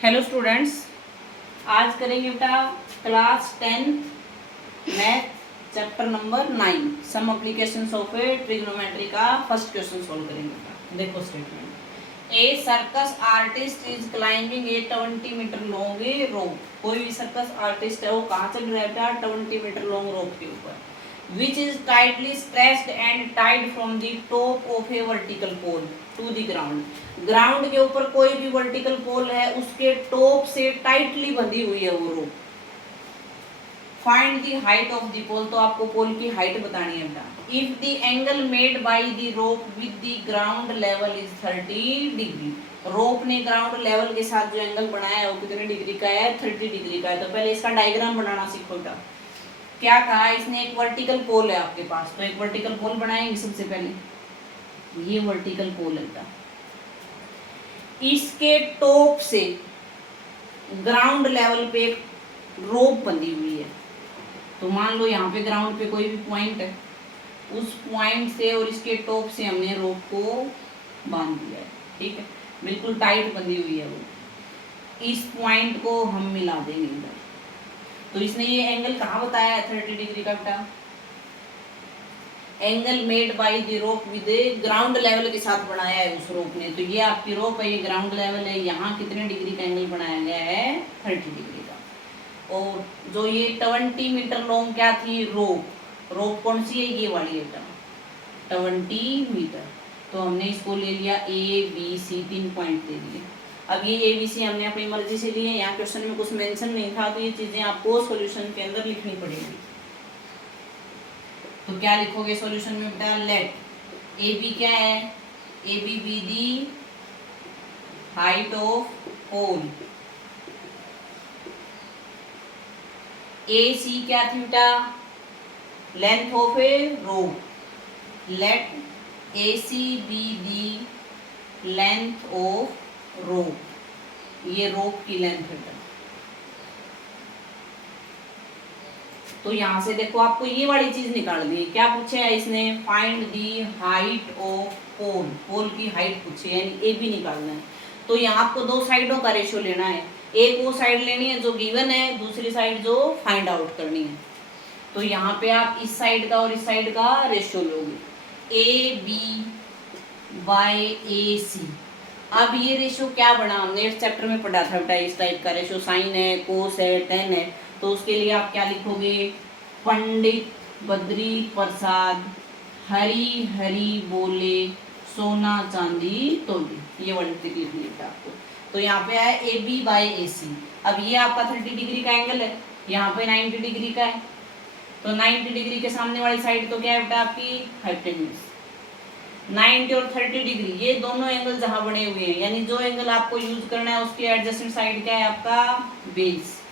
Hello students, आज करेंगे बेटा class 10 math chapter number 9 some applications of a trigonometry का फर्स्ट क्वेश्चन सोल्व करेंगे बेटा। देखो statement, a circus artist is climbing a 20 metre long a rope. कोई भी सर्कस आर्टिस्ट है वो कहाँ चल रहा है बेटा? 20 मीटर लॉन्ग रोप के ऊपर, which is tightly stretched and tied from the top of a vertical pole to the ground। Ground के ऊपर कोई भी वर्टिकल पोल है उसके टॉप से टाइटली बंधी हुई है वो rope. Find the height of the pole, तो आपको पोल की हाइट बतानी है बेटा। If the angle made by the rope with the ground level is 30 degree, rope ने ग्राउंड लेवल के साथ जो एंगल बनाया है वो कितने डिग्री का है? 30 डिग्री का है। तो पहले इसका डायग्राम बनाना सीखो बेटा। क्या कहा इसने? एक वर्टिकल पोल है आपके पास, तो एक वर्टिकल पोल बनाएंगे सबसे पहले। ये वर्टिकल पोल है, इसके टॉप से ग्राउंड लेवल पे एक रोप बंधी हुई है। तो मान लो यहाँ पे ग्राउंड पे कोई भी पॉइंट है, उस पॉइंट से और इसके टॉप से हमने रोप को बांध दिया है, ठीक है, बिल्कुल टाइट बंधी हुई है वो। इस पॉइंट को हम मिला देंगे इधर। तो इसने ये एंगल कहाँ बताया है? 30 डिग्री का बेटा। Angle made by the rope with ground level के साथ बनाया है उस रोप ने। तो ये आपकी रोप है, ये ग्राउंड लेवल है, यहाँ कितने डिग्री का एंगल बनाया गया है? 30 डिग्री का। और जो ये 20 मीटर लॉन्ग क्या थी? रोप। रोप कौन सी है? ये वाली है बेटा, 20 मीटर। तो हमने इसको ले लिया ABC, 3 पॉइंट दे दिए। अब ये ABC हमने अपनी मर्जी से लिए, यहाँ क्वेश्चन में कुछ मेंशन नहीं था, तो ये चीजें आपको सॉल्यूशन के अंदर लिखनी पड़ेगी। तो क्या लिखोगे सॉल्यूशन में बेटा? लेट AB क्या है? AB be the height of pole. AC क्या थी बेटा? Length of a rope. Let AC be the length of rope. ये रोप की लेंथ है। तो यहां से देखो आपको ये वाली चीज निकालनी है। क्या पूछे है इसने? फाइंड दी हाइट ऑफ पोल। पोल की हाइट पूछी है, यानी AB निकालना है। तो यहाँ आपको दो साइडों का रेशियो लेना है। एक वो साइड लेनी है जो गिवन है, दूसरी साइड जो फाइंड आउट करनी है। तो यहाँ पे आप इस साइड का और इस साइड का रेशियो लोगे, AB बाय AC। अब ये रेशियो क्या बना? हमने इस चैप्टर में पढ़ा था बेटा, इस टाइप का रेशियो साइन है, कोस है, टेन है। तो उसके लिए आप क्या लिखोगे? पंडित बद्री प्रसाद हरी हरी बोले सोना चांदी तोले। ये वर्ड लिख लिया आपको। तो यहाँ पे है AB बाय AC। अब ये आपका 30 डिग्री का एंगल है, यहाँ पे 90 डिग्री का है। तो 90 डिग्री के सामने वाली साइड तो क्या है बेटा? आपकी हाइपोटेन्यूज। 90 और 30 डिग्री ये दोनों एंगल जहां बने हुए हैं, यानी जो एंगल आपको यूज करना है उसकी एडजेसेंट साइड क्या है? आपका बेस।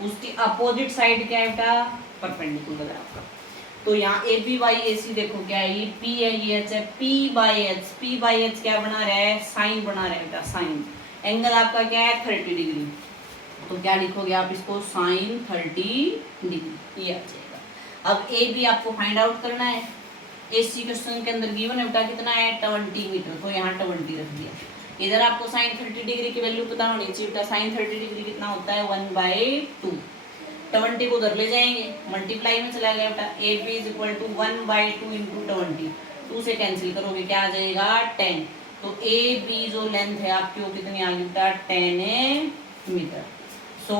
उसकी अपोजिट साइड क्या है बेटा? परपेंडिकुलर है आपका। तो यहाँ AB बाई AC देखो क्या है? ये P है, ये H है। P by H, P by H क्या बना रहा है? साइन बना रहा है बेटा, साइन। एंगल आपका क्या है? 30 डिग्री। तो क्या लिखोगे आप इसको? साइन 30 डिग्री, ये आ जाएगा। अब AB आपको फाइंड आउट करना है। AC क्वेश्चन के अंदर गिवन है बेटा कितना है? 20 मीटर। तो यहाँ 20 रख दिया। इधर आपको साइन 30 डिग्री की वैल्यू पता होनी चाहिए बेटा। साइन 30 डिग्री कितना होता है? 1/2। 20 को उधर ले जाएंगे, मल्टीप्लाई में चला गया बेटा। AB is equal to 1/2 into 20। 2 से कैंसिल करोगे क्या आ जाएगा? 10। तो AB जो लेंथ है आपकी वो कितनी आ गई बेटा? 10 मीटर। सो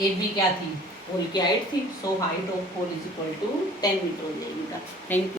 AB क्या थी? पोल की हाइट थी। So height of pole is equal to 10 metre हो जाएगी बेटा। Thank you.